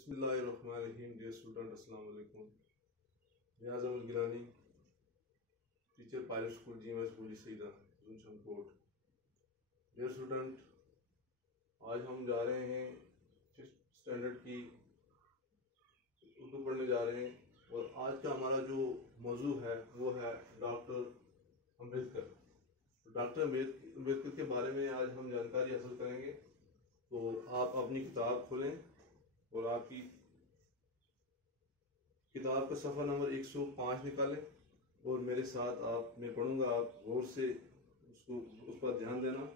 बिस्मिल्लाहिर्रहमानिर्रहीम। Dear student, अस्सलाम वालेकुम। Riyaz Ahmad Gilani, teacher pilot school GMS Goli Saeeda coat. Dear student, आज हम जा रहे हैं 6th स्टैंडर्ड की उर्दू पढ़ने जा रहे हैं और आज का हमारा जो मौजू है वो है डॉक्टर अम्बेडकर। डॉक्टर अम्बेडकर के बारे में आज हम जानकारी हासिल करेंगे। तो आप अपनी किताब खोलें और आपकी किताब का सफ़ा नंबर 105 निकालें और मेरे साथ मैं पढ़ूंगा, आप गौर से उस पर ध्यान देना।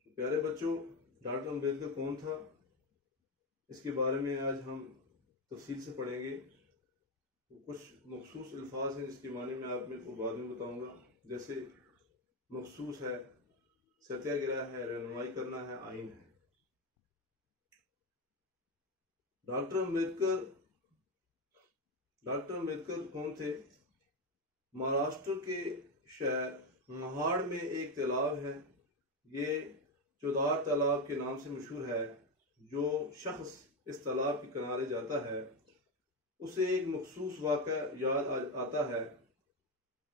तो प्यारे बच्चों, डॉक्टर अम्बेडकर कौन था, इसके बारे में आज हम तफसील से पढ़ेंगे। तो कुछ मखसूस अल्फाज हैं जिसके माने में आप मेरे को बाद में बताऊंगा। जैसे मखसूस है, सत्याग्रह है, रहनुमाई करना है, आइन है। डॉक्टर अम्बेडकर कौन थे? महाराष्ट्र के शहर महाड़ में एक तालाब है, ये चौधार तालाब के नाम से मशहूर है। जो शख्स इस तालाब के किनारे जाता है उसे एक मखसूस वाक़या याद आता है।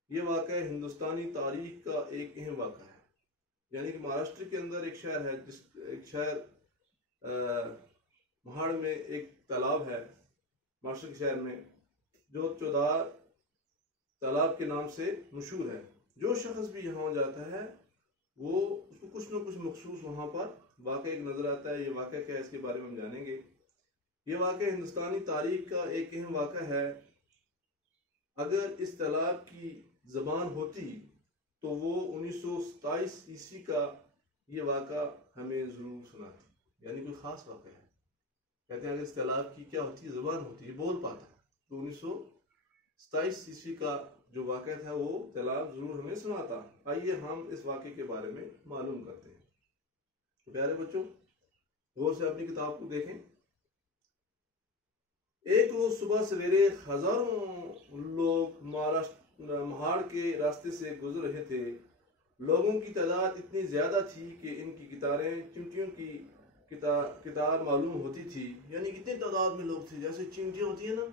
ये वाक़या हिंदुस्तानी तारीख का एक अहम वाक़या है। यानी कि महाराष्ट्र के अंदर एक शहर महाड़ में एक तालाब है, महाराष्ट्र के शहर में, जो चौधार तालाब के नाम से मशहूर है। जो शख्स भी यहाँ जाता है वो उसको कुछ न कुछ मखसूस वहाँ पर वाक़या एक नज़र आता है। ये वाक़या क्या है, इसके बारे में हम जानेंगे। ये वाक़या हिंदुस्तानी तारीख का एक अहम वाक़या है। अगर इस तालाब की ज़बान होती तो वो 1927 ईस्वी का ये वाक़या हमें ज़रूर सुनाती। यानी कोई ख़ास वाक़या है। कहते हैं अगर इस तालाब की क्या होती है, ज़बान होती है, बोल पाता है, तो 1927 ईस्वी का जो वाक़या था वो तालाब ज़रूर हमें सुनाता। आइए हम इस वाक़े के बारे में मालूम करते हैं। तो प्यारे बच्चों, गौर से अपनी किताब को देखें। एक रोज सुबह सवेरे हजारों लोग महाड़ के रास्ते से गुजर रहे थे। लोगों की तादाद इतनी ज्यादा थी कि इनकी कितारें चिमटियों की कितार मालूम होती थी। यानी कितनी तादाद में लोग थे, जैसे चिमटियां होती है ना,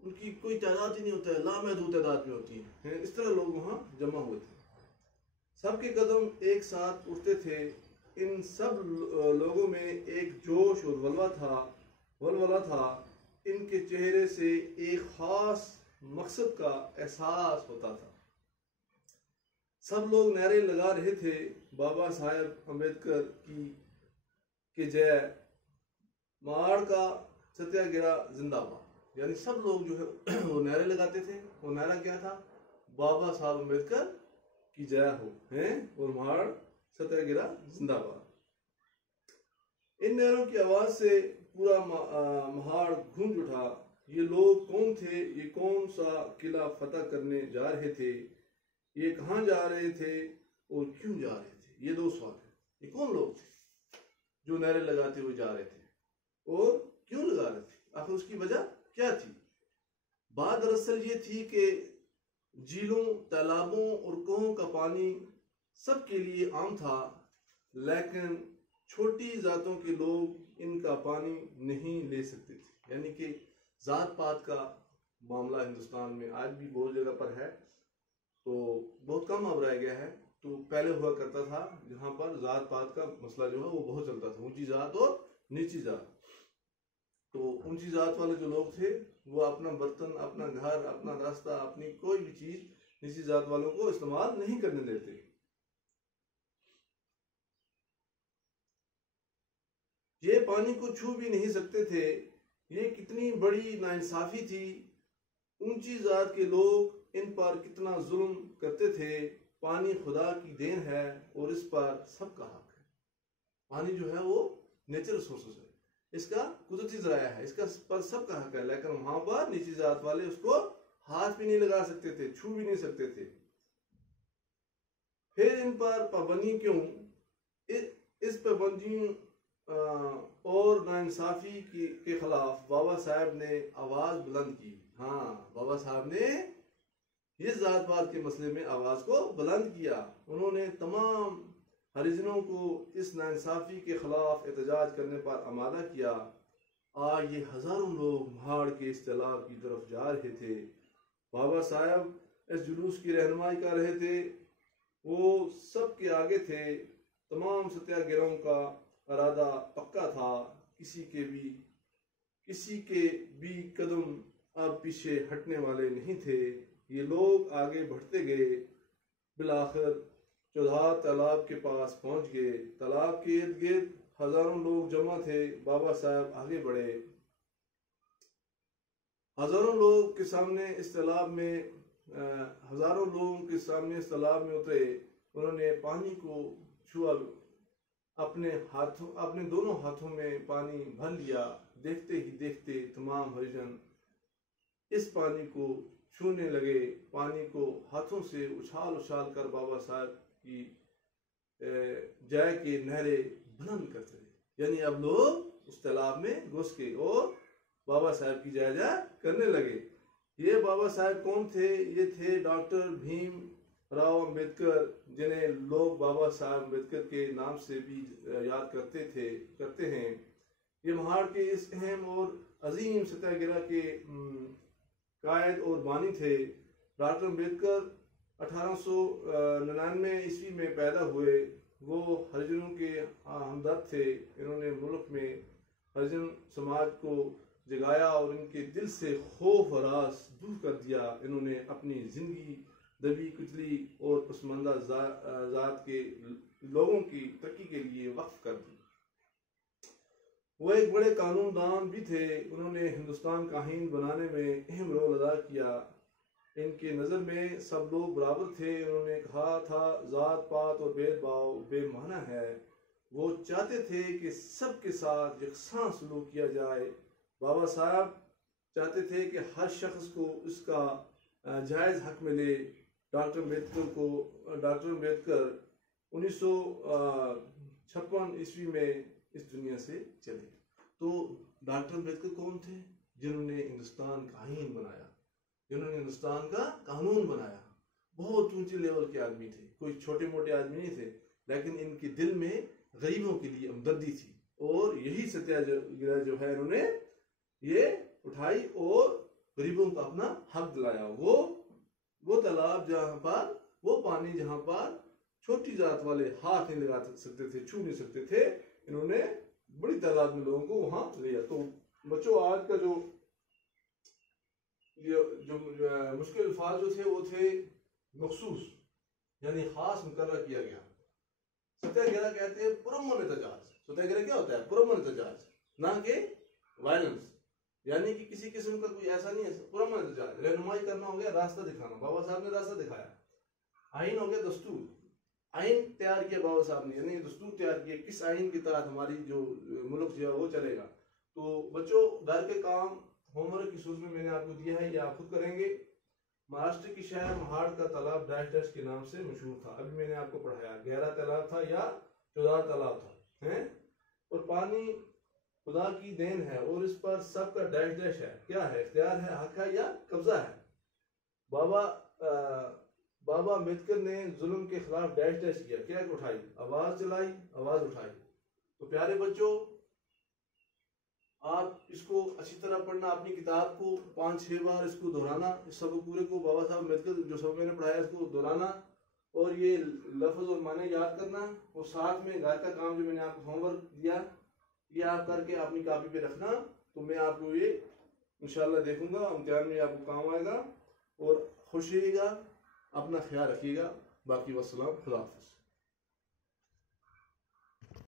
उनकी कोई तादाद ही नहीं होता है, लामहदूद तादाद में होती है। इस तरह लोग वहाँ जमा हुए थे। सबके कदम एक साथ उठते थे। इन सब लोगों में एक जोश और वलवला था। इनके चेहरे से एक खास मकसद का एहसास होता था। सब लोग नारे लगा रहे थे, बाबा साहब अम्बेडकर की जय, महाड़ का सत्याग्रह जिंदाबाद। यानी सब लोग जो है वो नारे लगाते थे। वो नारा क्या था? बाबा साहब अम्बेडकर की जय हो हैं और महाड़ सत्याग्रह जिंदाबाद। इन नारों की आवाज से पूरा महाड़ गूंज उठा। ये लोग कौन थे? ये कौन सा किला फतह करने जा रहे थे? ये कहाँ जा रहे थे और क्यों जा रहे थे? ये दो सवाल है। ये कौन लोग थे जो नारे लगाते हुए जा रहे थे और क्यों लगा रहे थे? आखिर उसकी वजह क्या थी? बात दरअसल ये थी कि झीलों, तालाबों और कुओं का पानी सबके लिए आम था, लेकिन छोटी जातों के लोग इनका पानी नहीं ले सकते थे। यानी कि जात पात का मामला हिंदुस्तान में आज भी बहुत जगह पर है, तो बहुत कम अब रह गया है। तो पहले हुआ करता था जहाँ पर जात पात का मसला जो है वो बहुत चलता था, ऊंची जात और नीची जात। तो ऊंची जात वाले जो लोग थे वो अपना बर्तन, अपना घर, अपना रास्ता, अपनी कोई भी चीज नीची जात वालों को इस्तेमाल नहीं करने देते। ये पानी को छू भी नहीं सकते थे। ये कितनी बड़ी नाइंसाफी थी। ऊंची जात के लोग इन पर कितना जुल्म करते थे। पानी खुदा की देन है और इस पर सबका हक है। पानी जो है वो नेचुरल रिसोर्सेज है, इसका कुदरती जराया है, इसका पर सबका हक है। लेकिन वहां पर नीची जात वाले उसको हाथ भी नहीं लगा सकते थे, छू भी नहीं सकते थे। फिर इन पर पाबंदी क्यों? इस पाबंदियों और नाइंसाफी के खिलाफ बाबा साहब ने आवाज बुलंद की। हाँ, बाबा साहब ने इस जात पात के मसले में आवाज को बुलंद किया। उन्होंने तमाम हरिजनों को इस नाइंसाफी के खिलाफ एहतजाज करने पर आमादा किया। आज ये हजारों लोग महाड़ के इस तालाब की तरफ जा रहे थे। बाबा साहब इस जुलूस की रहनुमाई कर रहे थे। वो सब के आगे थे। तमाम सत्याग्रहों का इरादा पक्का था। किसी के भी कदम अब पीछे हटने वाले नहीं थे। ये लोग आगे बढ़ते गए। बिलाखिर चौधार तालाब के पास पहुंच गए। तालाब के इर्द गिर्द हजारों लोग जमा थे। बाबा साहब आगे बढ़े। हजारों लोग के सामने इस तालाब में हजारों लोगों के सामने इस तालाब में उतरे। उन्होंने पानी को छुआ। अपने दोनों हाथों में पानी भर लिया। देखते ही देखते तमाम हरिजन इस पानी को छूने लगे। पानी को हाथों से उछाल उछाल कर बाबा साहब की जय के नहरे बुलंद करते रहे। यानी अब लोग उस तालाब में घुस गए और बाबा साहब की जय जय करने लगे। ये बाबा साहब कौन थे? ये थे डॉक्टर भीम राव अम्बेडकर, जिन्हें लोग बाबा साहब अम्बेडकर के नाम से भी याद करते हैं। ये महाड़ के इस अहम और अजीम सत्याग्रह के कायद और बानी थे। डॉक्टर अम्बेडकर 1899 ईस्वी में पैदा हुए। वो हरिजनों के हमदर्द थे। इन्होंने मुल्क में हरिजन समाज को जगाया और इनके दिल से खौफ और रास दूर कर दिया। इन्होंने अपनी जिंदगी दबी कुचली और पसमानदा जात के लोगों की तरक्की के लिए वक्फ कर दी। वो एक बड़े कानूनदान भी थे। उन्होंने हिंदुस्तान का आईन बनाने में अहम रोल अदा किया। इनके नज़र में सब लोग बराबर थे। उन्होंने कहा था जात पात और भेदभाव बेमाना है। वो चाहते थे कि सबके साथ यकसां सलूक किया जाए। बाबा साहब चाहते थे कि हर शख्स को इसका जायज़ हक मिले। डॉक्टर अम्बेडकर 1956 ईस्वी में इस दुनिया से चले। तो डॉक्टर अम्बेडकर कौन थे? जिन्होंने हिंदुस्तान का आईन बनाया, जिन्होंने हिंदुस्तान का कानून बनाया। बहुत ऊंचे लेवल के आदमी थे, कोई छोटे मोटे आदमी नहीं थे। लेकिन इनके दिल में गरीबों के लिए हमदर्दी थी और यही सत्याग्रह जो है इन्होंने ये उठाई और गरीबों को अपना हक दिलाया। वो तालाब जहाँ पर, वो पानी जहाँ पर छोटी जात वाले हाथ नहीं लगा सकते थे, छू नहीं सकते थे, इन्होंने बड़ी तादाद में लोगों को वहां लिया। तो बच्चों, आज का जो मुश्किल अल्फाज जो थे वो थे मखसूस, यानी खास मुकर्रर किया गया। सत्याग्रह कहते हैं पुरअमन एहतजाज। सत्याग्रह क्या होता है? पुरअमन एहतजाज, ना कि वायलेंस। यानी कि किसी किस्म का कोई ऐसा नहीं है। पुरअमन एहतजाज, रहनुमाई करना हो गया, रास्ता दिखाना। बाबा साहब ने रास्ता दिखाया। आईन हो गया दस्तूर, आईन तैयार किया बाबा साहब ने, यानी दस्तूर तैयार किया किस आईन के तहत हमारी जो मुल्क जो है वो चलेगा। तो बच्चों, घर के काम होमवर्क की सूरत में मैंने आपको दिया है, ये आप खुद करेंगे। महाराष्ट्र की शहर महाड़ का तालाब डैश डैश के नाम से मशहूर था। अभी मैंने आपको पढ़ाया, गहरा तालाब था या चौधार तालाब था, है? और पानी खुदा की देन है और इस पर सबका डैश डैश है। क्या है? इख्तियार है, हक है या कब्जा है? बाबा अम्बेडकर ने जुल्म के खिलाफ डैश डैश किया। क्या उठाई? आवाज चलाई, आवाज उठाई। तो प्यारे बच्चों, आप इसको अच्छी तरह पढ़ना, अपनी किताब को 5-6 बार इसको दोहराना, इस सब पूरे को बाबा साहब अम्बेडकर जो सब मैंने पढ़ाया इसको दोहराना और ये लफ्ज और माने याद करना। और साथ में घर का काम जो मैंने आपको होमवर्क दिया ये आप करके अपनी कॉपी पे रखना। तो मैं आपको ये इंशाल्लाह देखूंगा, इम्तिहान में आपको काम आएगा। और खुश रहिएगा, अपना ख्याल रखिएगा। बाकी वस्सलाम, खुदा हाफिज़।